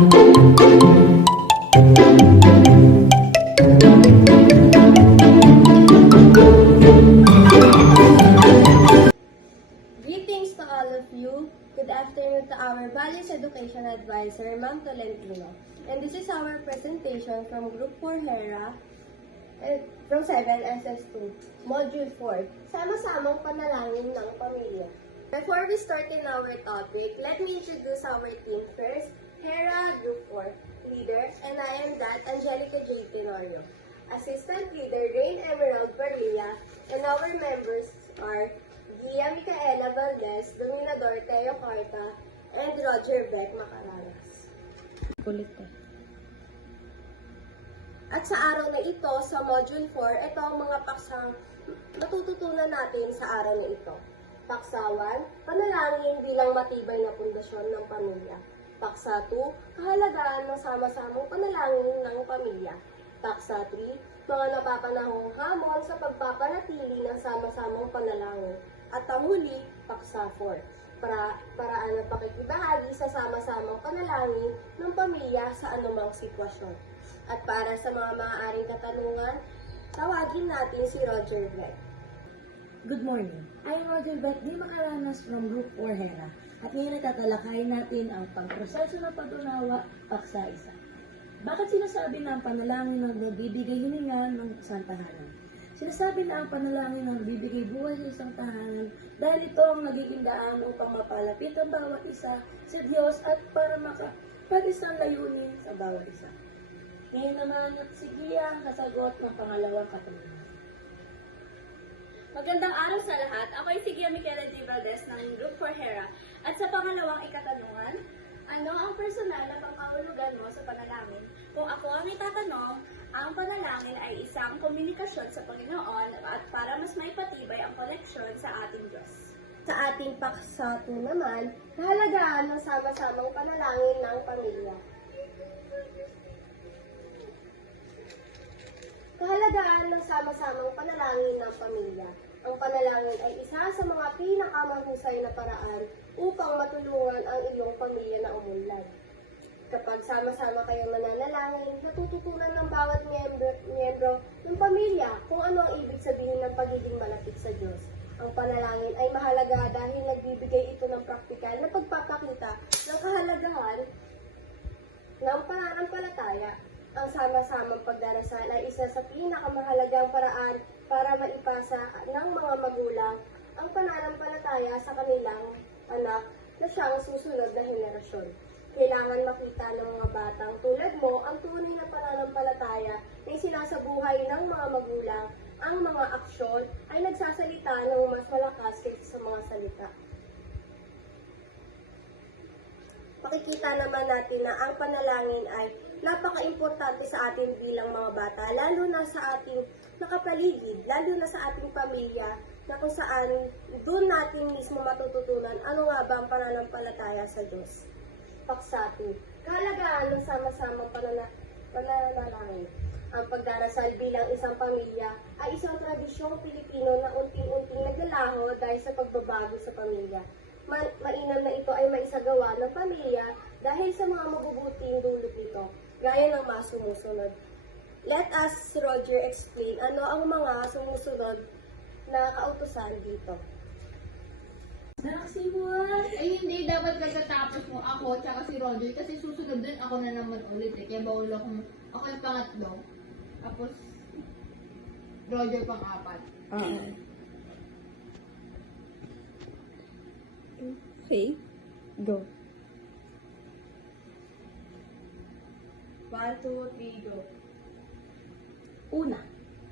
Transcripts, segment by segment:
Greetings to all of you. Good afternoon to our Values Education Advisor, Ma'am Tolentino. And this is our presentation from Group 4 HERA from 7SS2, Module 4, Sama-samang Panalangin ng Pamilya. Before we start in our topic, let me introduce our team first. HERA Group 4 Leader, and I am that Angelica J. Tenorio. Assistant Leader, Rain Emerald Parilla, and our members are Gia Micaela Valdez, Dominador Teo Carta, and Roger Beck Macararas. At sa araw na ito, sa Module 4, ito ang mga paksang matututunan natin sa araw na ito. Paksa 1, panalangin bilang matibay na pundasyon ng pamilya. Paksa 2, kahalagaan ng sama-samang panalangin ng pamilya. Paksa 3, mga napapanahong hamon sa pagpapanatili ng sama-samang panalangin. At ang huli, paksa 4, paraan ng pakikibahagi sa sama-samang panalangin ng pamilya sa anumang sitwasyon. At para sa mga maaaring katanungan, tawagin natin si Roger Beck. Good morning. I am Roger Beck Di Macaranas from Group 4 HERA. At ngayon tatalakayin natin ang pangproseso ng pag-unawa, paksa 1. Bakit sinasabi na ang panalangin ng nagbibigay hininga ng isang tahanan? Sinasabi na ang panalangin ng nagbibigay buhay sa isang tahanan dahil ito ang nagiging daan upang mapalapit ang bawat isa sa Diyos at para makapag-isang layunin sa bawat isa. Ngayon naman, si Gia ang kasagot ng pangalawang katanungan. Magandang araw sa lahat. Ako ay si Gia Micaela J. Valdez ng Group 4 HERA. At sa pangalawang ikatanungan, ano ang personal na pangkahulugan mo sa panalangin? Kung ako ang itatanong, ang panalangin ay isang komunikasyon sa Panginoon at para mas maipatibay ang koneksyon sa ating Diyos. Sa ating paksa 2 naman, kahalagaan ng sama-samang panalangin ng pamilya. Kahalagaan ng sama-samang panalangin ng pamilya. Ang panalangin ay isa sa mga pinakamahusay na paraan upang matulungan ang iyong pamilya na umunlad. Kapag sama-sama kayong mananalangin, natututunan ng bawat miyembro ng pamilya kung ano ang ibig sabihin ng pagiging malapit sa Diyos. Ang panalangin ay mahalaga dahil nagbibigay ito ng praktikal na pagpapakita ng kahalagahan ng pananampalataya. Ang sama-samang pagdarasal ay isa sa pinakamahalagang paraan para maipasa ng mga magulang ang pananampalataya sa kanilang anak na siyang susunod na henerasyon. Kailangan makita ng mga batang tulad mo ang tunay na pananampalataya na isinasabuhay ng mga magulang. Ang mga aksyon ay nagsasalita ng mas malakas kaysa sa mga salita. Makikita naman natin na ang panalangin ay napaka-importante sa atin bilang mga bata, lalo na sa ating nakapaligid, lalo na sa ating pamilya, na kung saan doon natin mismo matututunan ano nga ba ang pananampalataya sa Diyos. Paksa 2. Kahalagaan ng sama-samang pananalangin. Ang pagdarasal bilang isang pamilya ay isang tradisyong Pilipino na unting-unting naglalaho dahil sa pagbabago sa pamilya. Mainam na ito ay maisagawa ng pamilya dahil sa mga mabubuting dulot nito, gaya ng mga sumusunod. Let us, Roger, explain ano ang mga sumusunod na kautusan dito. Nakasimulan! Ay hindi, dapat pagkatapos mo ako tsaka si Roger kasi susunod din ako na naman ulit eh. Kaya bawal ako yung pangatlo. Tapos Roger pang-apat. Okay, go. 1, 2, 3, go. Una,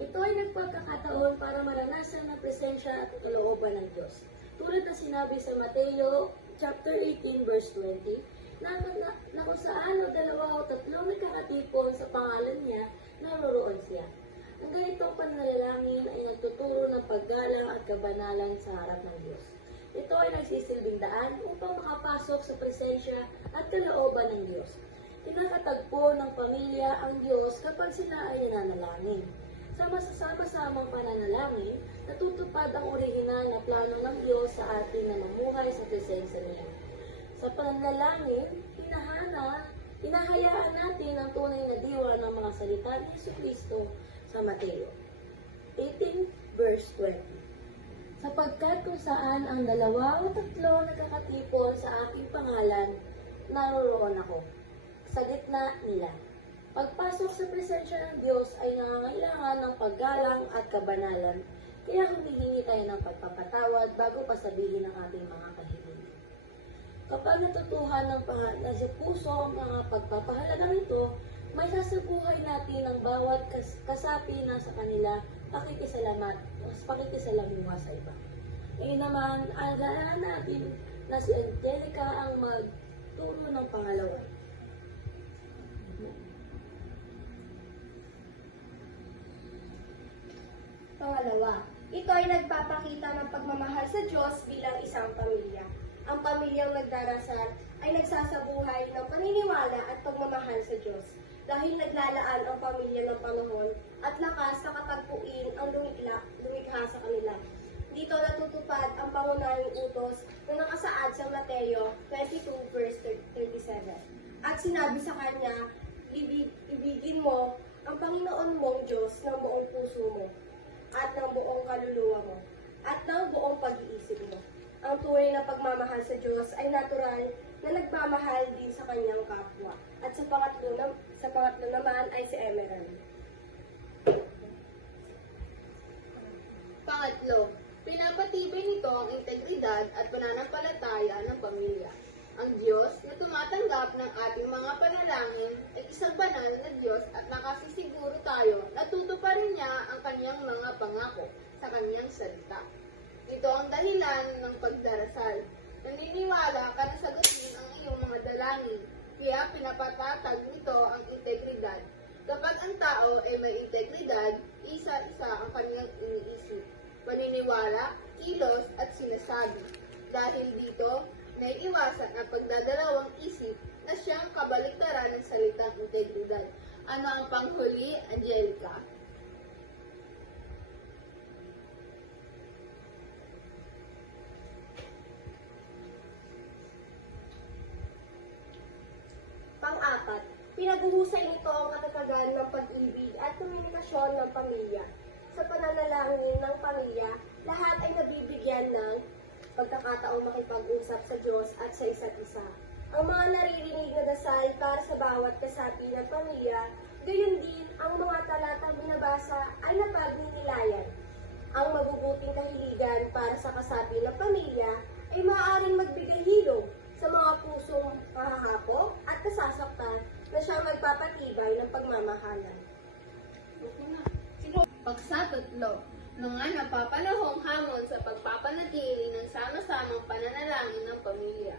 ito ay nagpagkakataon para maranasan ang presensya at kalooban ng Diyos. Tulad na sinabi sa Mateo chapter 18 verse 20, na kung saan o dalawa o tatlong nagkakatipon sa pangalan niya, naroroon siya. Ang ganitong pananalangin ay nagtuturo ng paggalang at kabanalan sa harap ng Diyos. Ito ay nagsisilbing daan upang makapasok sa presensya at kalooban ng Diyos. Tinakatagpo ng pamilya ang Diyos kapag sila ay nananalangin. Sa masasama-samang pananalangin, natutupad ang orihinal na plano ng Diyos sa atin na mamuhay sa presensya niya. Sa pananalangin, hinahayaan natin ang tunay na diwa ng mga salita ni Jesucristo sa Mateo 18 verse 20. Sapagkat kung saan ang dalawa o tatlo nagkakatipon sa aking pangalan, naroroon ako sa gitna nila. Pagpasok sa presensya ng Diyos ay nangangailangan ng paggalang at kabanalan, kaya humihingi tayo ng pagpapatawad bago pa sabihin ang ating mga kahilingan. Kapag natutuhan ng na sa puso ang mga pagpapahalagang ito, may sasabuhay natin ang bawat kasapi na sa kanila pakikisalamuha sa iba. Ngayon naman, alaan natin na si Angelica ang magturo ng pangalawa. Pangalawa, ito ay nagpapakita ng pagmamahal sa Diyos bilang isang pamilya. Ang pamilyang nagdarasal ay nagsasabuhay ng paniniwala at pagmamahal sa Diyos dahil naglalaan ang pamilya ng panahon at lakas na katagpuin ang lumikha sa kanila. Dito natutupad ang pangunahing utos na nakasaad sa Mateo 22 verse 37. At sinabi sa kanya, ibigin mo ang Panginoon mong Diyos ng buong puso mo at ng buong kaluluwa mo at ng buong pag-iisip mo. Ang tunay na pagmamahal sa Diyos ay natural na nagmamahal din sa kanyang kapwa. At sa pangatlo naman ay si Emerald. Pangatlo, pinapatibay nito ang integridad at pananampalataya ng pamilya. Ang Diyos na tumatanggap ng ating mga panalangin ay isang banal na Diyos at nakasisiguro tayo na tutuparin niya ang kanyang mga pangako sa kanyang salita. Ito ang dahilan ng pagdarasal. Naniniwala ka na sagutin ang iyong mga dalangin, kaya pinapatatag nito ang integridad. Kapag ang tao ay may integridad, isa-isa ang kanyang iniisip, paniniwala, kilos at sinasabi. Dahil dito, naiiwasan ang pagdadalawang isip na siyang kabaliktaran ng salitang integridad. Ano ang panghuli, Angelica? Pang-apat, pinaghuhusay nito ang katatagan ng pag-ibig at komunikasyon ng pamilya. Sa pananalangin ng pamilya, lahat ay nabibigyan ng pagkakataong makipag-usap sa Diyos at sa isa't isa. Ang mga naririnig na dasal para sa bawat kasapi ng pamilya, gayon din ang mga talatang binabasa ay napagninilayan. Ang mabubuting kahiligan para sa kasapi ng pamilya ay maaaring magbigay hilom sa mga pusong kahahapo at kasasaktan na siyang magpapatibay ng pagmamahalan. Pagsatatlo, mga napapalahong hamon sa pagpapanatili ng sama-samang pananalangin ng pamilya.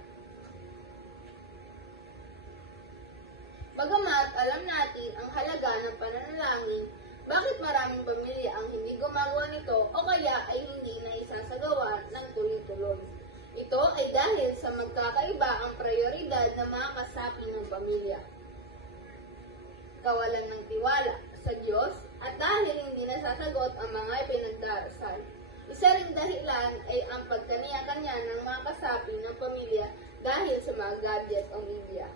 Bagamat alam natin ang halaga ng pananalangin, bakit maraming pamilya ang hindi gumagawa nito o kaya ay hindi na isasagawa ng tuloy-tuloy? Ito ay dahil sa magkakaiba ang prioridad ng mga kasapi ng pamilya. Kawalan ng tiwala sa Diyos at dahil hindi nasasagot ang mga ipinagdarasal. Isa ring dahilan ay ang pagkaniya-kanya ng mga kasapi ng pamilya dahil sa mga gadget o media.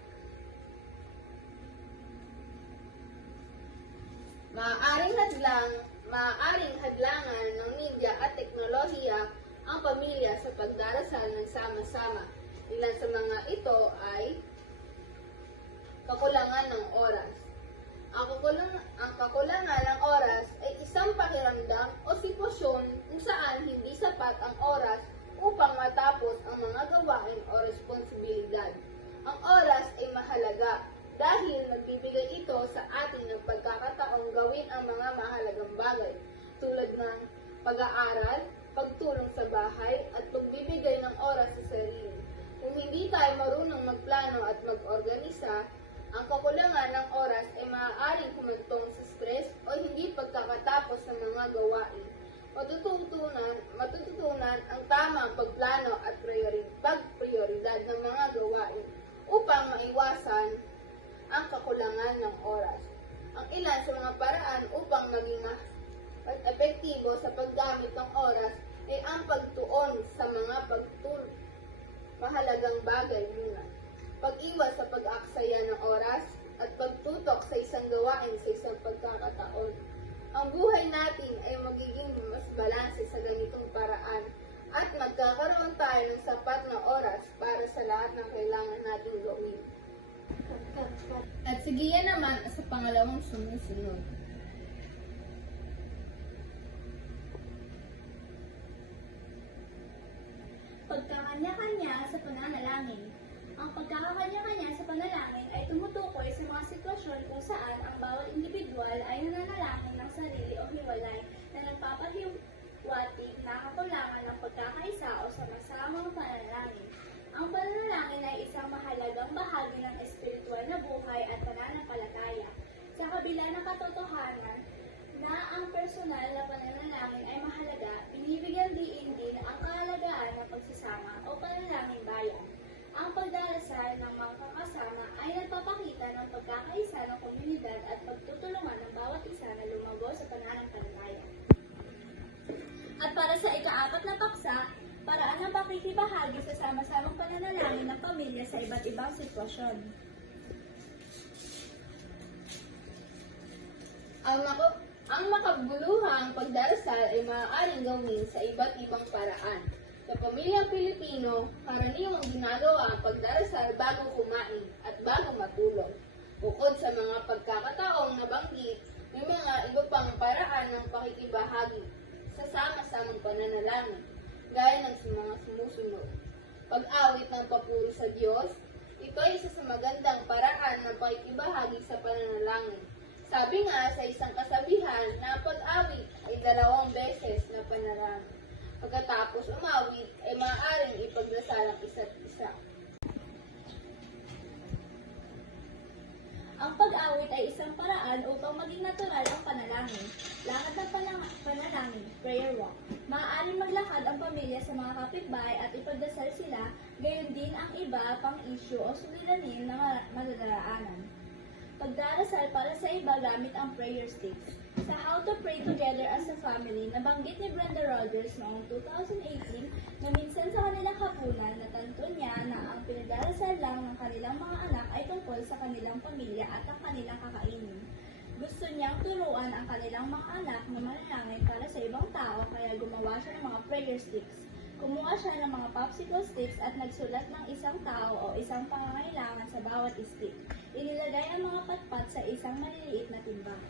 Maaaring hadlangan ng media at teknolohiya ang pamilya sa pagdarasal ng sama-sama. Ilan sa mga ito ay kakulangan ng oras. Ang kakulangan ng oras ay isang pakiramdam o sitwasyon kung saan hindi sapat ang oras upang matapos ang mga gawain o responsibilidad. Ang oras ay mahalaga dahil nagbibigay ito sa atin ng pagkakataong gawin ang mga mahalagang bagay tulad ng pag-aaral, pagtulong sa bahay, at pagbibigay ng oras sa sarili. Kung hindi tayo marunong magplano at mag-organisa, ang kakulangan ng oras ay maaaring humantong sa stress o hindi pagkakatapos ng mga gawain. Matututunan ang tamang pagplano at pagprioridad ng mga gawain upang maiwasan ang kakulangan ng oras. Ang ilan sa mga paraan upang maging epektibo sa paggamit ng oras ay ang pagtuon sa mga mahalagang bagay muna. Pag-iwas sa pag-aksaya ng oras, ang buhay natin ay magiging mas balanse sa ganitong paraan at magkakaroon tayo ng sapat na oras para sa lahat ng kailangan nating gawin. At sige yan naman sa pangalawang sumusunod. Pagkakanya-kanya sa pananalangin. Ang pagkakakanya-kanya sa panalangin ay tumutukoy sa mga sitwasyon kung saan ang bawat individual ay nananalangin ng sarili o hiwalay na nagpapahiwatig na kakulangan ng pagkakaisa o sama-samang panalangin. Ang pananalangin ay isang mahalagang bahagi ng espiritual na buhay at pananampalataya. Sa kabila ng katotohanan na ang personal na pananalangin ay mahalaga, binibigyan din ang kahalagahan ng pagsasama o panalangin bayan. Ang pagdarasal ng mga kakasama ay nagpapakita ng pagkakaisa ng komunidad at pagtutulungan ng bawat isa na lumago sa pananampalataya. At para sa ika-4 na paksa, paraan ng pakikibahagi sa sama-samang pananalangin ng pamilya sa iba't ibang sitwasyon. Ang makabuluhang pagdarasal ay maaaring gawin sa iba't ibang paraan. Sa pamilyang Pilipino, karaniwang ginagawa ang pagdarasal bago kumain at bago matulog. Bukod sa mga pagkakataong nabanggit, may mga iba pang paraan ng pakikibahagi sa sama-samang pananalangin, gaya ng mga sumusunod. Pag-awit ng papuri sa Diyos, ito ay isa sa magandang paraan ng pakikibahagi sa pananalangin. Sabi nga sa isang kasabihan na pag-awit ay 2 beses na panalangin. Pagkatapos umawit ay maaaring ipagdasal ang isa't isa. Ang pag-awit ay isang paraan upang maging natural ang panalangin. Lakad ng panalangin, prayer walk. Maaaring maglakad ang pamilya sa mga kapitbahay at ipagdasal sila, gayon din ang iba pang issue o suliranin na madadaraanan. Pagdarasal para sa iba gamit ang prayer sticks. Sa How to Pray Together as a Family, nabanggit ni Brenda Rogers noong 2018 na minsan sa kanilang hapunan natanto niya na ang pinadarasal lang ng kanilang mga anak ay tungkol sa kanilang pamilya at ang kanilang kakainin. Gusto niyang turuan ang kanilang mga anak na manalangin para sa ibang tao kaya gumawa siya ng mga prayer sticks. Kumuha siya ng mga popsicle sticks at nagsulat ng isang tao o isang pangangailangan sa bawat stick. Inilagay ang mga patpat sa isang maliliit na timbang.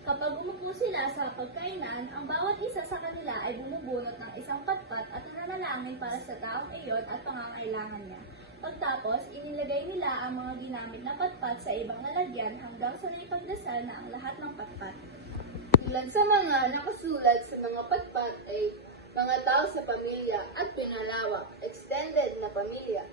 Kapag umupo sila sa pagkainan, ang bawat isa sa kanila ay bumubunot ng isang patpat at nananalangin para sa taong iyon at pangangailangan niya. Pagtapos, inilagay nila ang mga ginamit na patpat sa ibang lalagyan hanggang sa naipagdasal na ang lahat ng patpat. Ilan sa mga nakasulat sa mga patpat ay mga tao sa pamilya at pinalawak, extended na pamilya.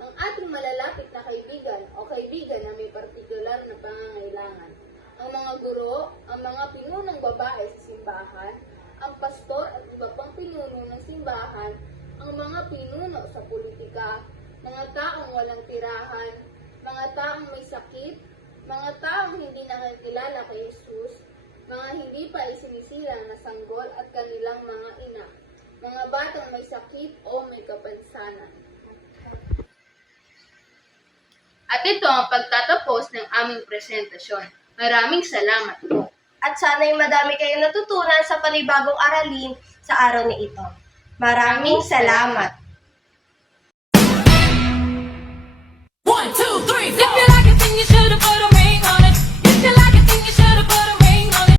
Ang ating malalapit na kaibigan o kaibigan na may partikular na pangangailangan. Ang mga guro, ang mga pinunong babae sa simbahan, ang pastor at iba pang pinuno ng simbahan, ang mga pinuno sa politika, mga taong walang tirahan, mga taong may sakit, mga taong hindi nakikilala kay Jesus, mga hindi pa isinisilang na sanggol at kanilang mga ina, mga batang may sakit o may kapansanan. At ito ang pagtatapos ng aming presentasyon. Maraming salamat po. At sana'y madami kayong natutunan sa panibagong aralin sa araw na ito. Maraming salamat! 1, 2, 3, 4. If you like it, then you should have put a